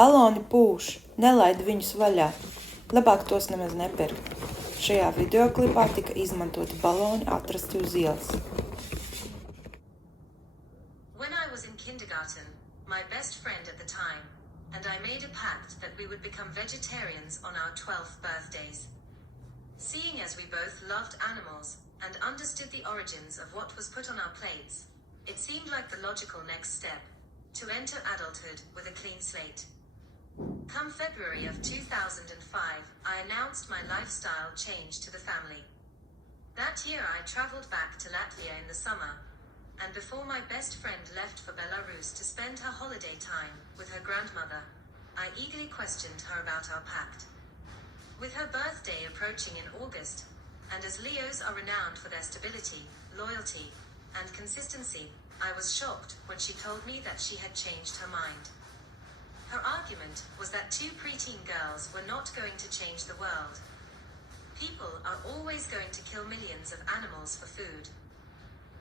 Baloni pūš, nelaid viņus vaļā. Labāk tos nemaz nepirkt. Šajā videoklipā tika izmantoti baloni atrasti uz ielas. When I was in kindergarten, my best friend at the time and I made a pact that we would become vegetarians on our 12th birthdays. Seeing as we both loved animals and understood the origins of what was put on our plates, it seemed like the logical next step to enter adulthood with a clean slate. Come February of 2005, I announced my lifestyle change to the family. That year I traveled back to Latvia in the summer, and before my best friend left for Belarus to spend her holiday time with her grandmother, I eagerly questioned her about our pact. With her birthday approaching in August, and as Leos are renowned for their stability, loyalty, and consistency, I was shocked when she told me that she had changed her mind. Her argument was that two preteen girls were not going to change the world. People are always going to kill millions of animals for food.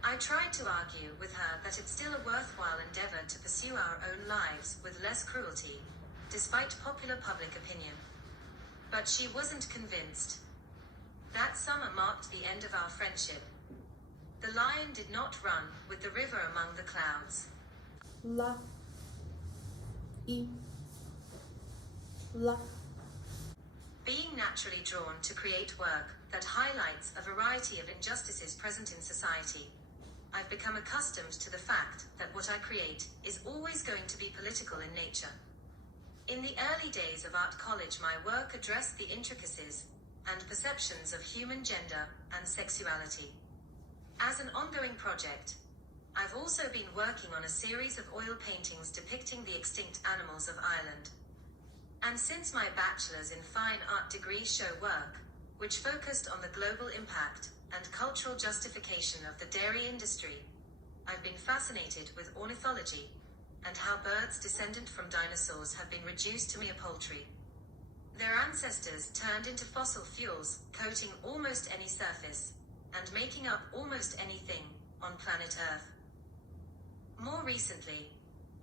I tried to argue with her that it's still a worthwhile endeavor to pursue our own lives with less cruelty, despite popular public opinion. But she wasn't convinced. That summer marked the end of our friendship. The lion did not run with the river among the clouds. La. Being naturally drawn to create work that highlights a variety of injustices present in society, I've become accustomed to the fact that what I create is always going to be political in nature. In the early days of art college, my work addressed the intricacies and perceptions of human gender and sexuality. As an ongoing project, I've also been working on a series of oil paintings depicting the extinct animals of Ireland. And since my bachelor's in fine art degree show work, which focused on the global impact and cultural justification of the dairy industry, I've been fascinated with ornithology and how birds descendant from dinosaurs have been reduced to mere poultry. Their ancestors turned into fossil fuels, coating almost any surface and making up almost anything on planet Earth. More recently,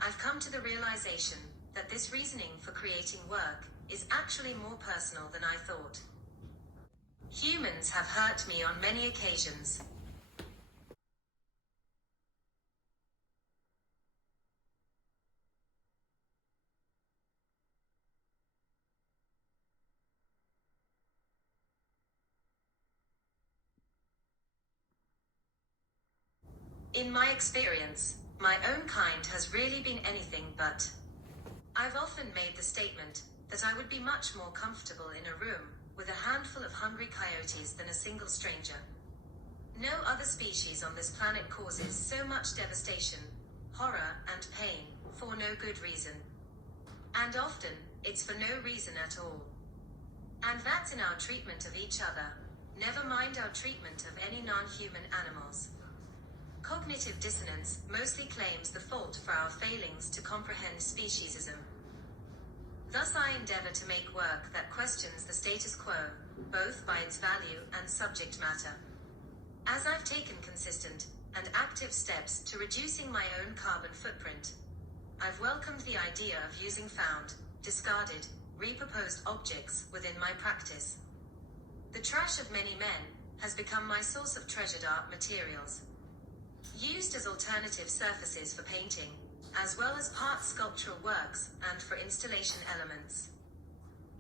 I've come to the realization that this reasoning for creating work is actually more personal than I thought. Humans have hurt me on many occasions. In my experience, my own kind has really been anything but. I've often made the statement that I would be much more comfortable in a room with a handful of hungry coyotes than a single stranger. No other species on this planet causes so much devastation, horror, and pain for no good reason. And often, it's for no reason at all. And that's in our treatment of each other, never mind our treatment of any non-human animals. Cognitive dissonance mostly claims the fault for our failings to comprehend speciesism. Thus I endeavor to make work that questions the status quo, both by its value and subject matter. As I've taken consistent and active steps to reducing my own carbon footprint, I've welcomed the idea of using found, discarded, repurposed objects within my practice. The trash of many men has become my source of treasured art materials. Used as alternative surfaces for painting, as well as part sculptural works and for installation elements.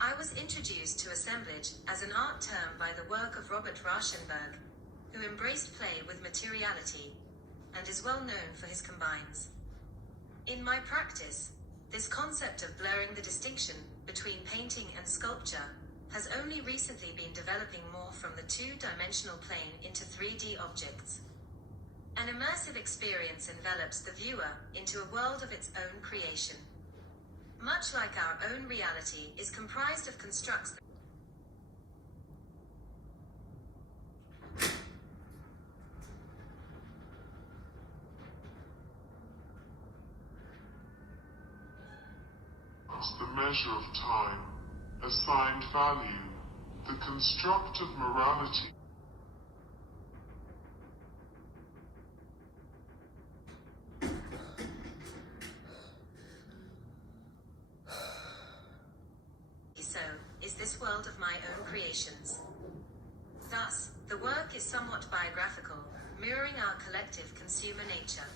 I was introduced to assemblage as an art term by the work of Robert Rauschenberg, who embraced play with materiality, and is well known for his combines. In my practice, this concept of blurring the distinction between painting and sculpture has only recently been developing more from the two-dimensional plane into 3D objects. An immersive experience envelops the viewer into a world of its own creation. Much like our own reality is comprised of constructs that the measure of time, assigned value, the construct of morality. this world of my own creations. Thus, the work is somewhat biographical, mirroring our collective consumer nature.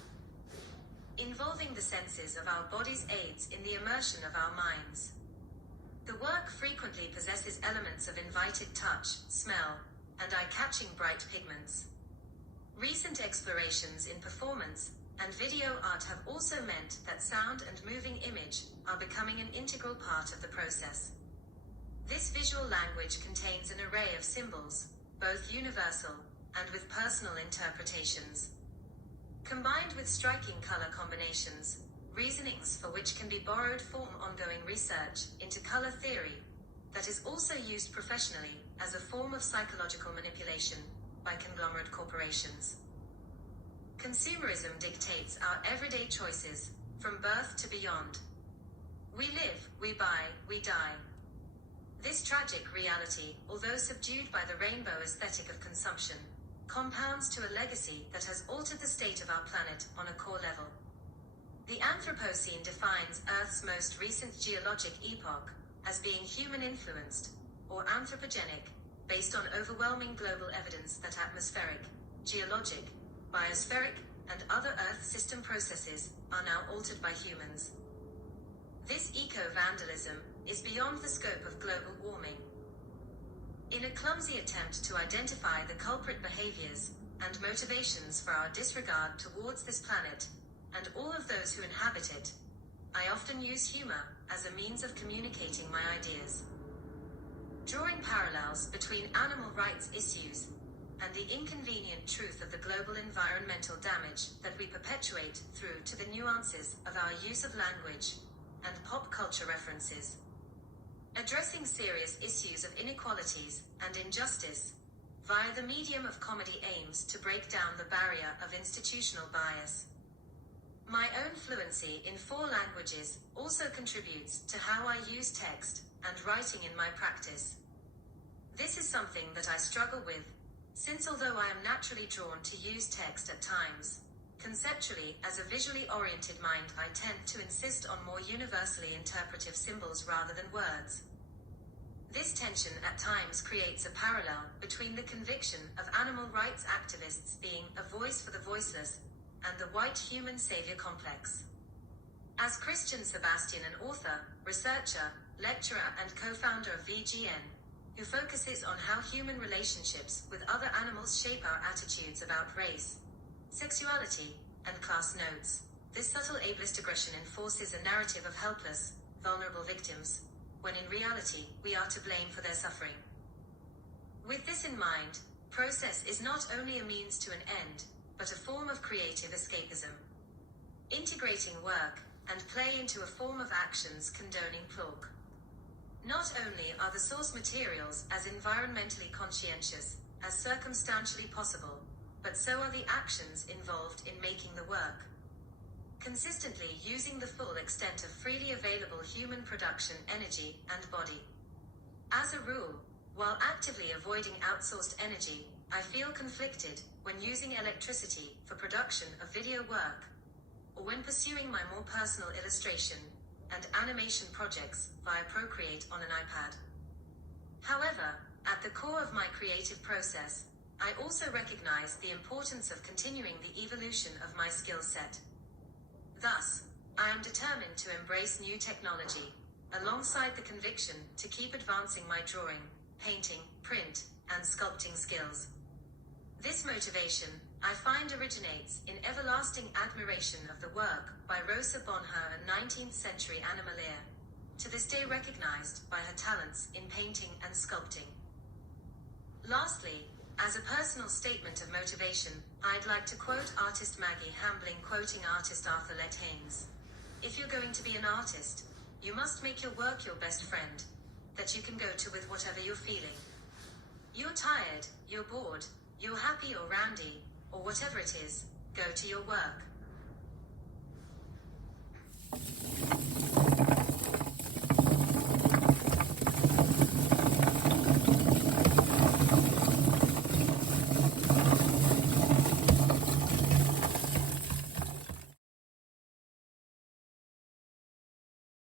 Involving the senses of our bodies aids in the immersion of our minds. The work frequently possesses elements of invited touch, smell, and eye-catching bright pigments. Recent explorations in performance and video art have also meant that sound and moving image are becoming an integral part of the process. This visual language contains an array of symbols, both universal and with personal interpretations. Combined with striking color combinations, reasonings for which can be borrowed form ongoing research into color theory that is also used professionally as a form of psychological manipulation by conglomerate corporations. Consumerism dictates our everyday choices, from birth to beyond. We live, we buy, we die. This tragic reality, although subdued by the rainbow aesthetic of consumption, compounds to a legacy that has altered the state of our planet on a core level. The Anthropocene defines Earth's most recent geologic epoch as being human-influenced, or anthropogenic, based on overwhelming global evidence that atmospheric, geologic, biospheric, and other Earth system processes are now altered by humans. This eco-vandalism is beyond the scope of global warming. In a clumsy attempt to identify the culprit behaviors and motivations for our disregard towards this planet, and all of those who inhabit it, I often use humor as a means of communicating my ideas. Drawing parallels between animal rights issues and the inconvenient truth of the global environmental damage that we perpetuate through to the nuances of our use of language and pop culture references. Addressing serious issues of inequalities and injustice via the medium of comedy aims to break down the barrier of institutional bias. My own fluency in 4 languages also contributes to how I use text and writing in my practice. This is something that I struggle with, since although I am naturally drawn to use text at times, conceptually as a visually oriented mind I tend to insist on more universally interpretive symbols rather than words. This tension at times creates a parallel between the conviction of animal rights activists being a voice for the voiceless and the white human savior complex. As Christian Sebastian, an author, researcher, lecturer and co-founder of VGN, who focuses on how human relationships with other animals shape our attitudes about race, sexuality, and class notes, this subtle ableist aggression enforces a narrative of helpless, vulnerable victims, when in reality, we are to blame for their suffering. With this in mind, process is not only a means to an end, but a form of creative escapism. Integrating work and play into a form of actions condoning plurk. Not only are the source materials as environmentally conscientious as circumstantially possible, but so are the actions involved in making the work. Consistently using the full extent of freely available human production energy and body. As a rule, while actively avoiding outsourced energy, I feel conflicted when using electricity for production of video work, or when pursuing my more personal illustration and animation projects via Procreate on an iPad. However, at the core of my creative process, I also recognize the importance of continuing the evolution of my skill set. Thus, I am determined to embrace new technology, alongside the conviction to keep advancing my drawing, painting, print, and sculpting skills. This motivation, I find, originates in everlasting admiration of the work by Rosa Bonheur, a 19th century animalier, to this day recognized by her talents in painting and sculpting. Lastly, as a personal statement of motivation, I'd like to quote artist Maggie Hambling quoting artist Arthur Let Haynes. If you're going to be an artist, you must make your work your best friend, that you can go to with whatever you're feeling. You're tired, you're bored, you're happy or randy, or whatever it is, go to your work.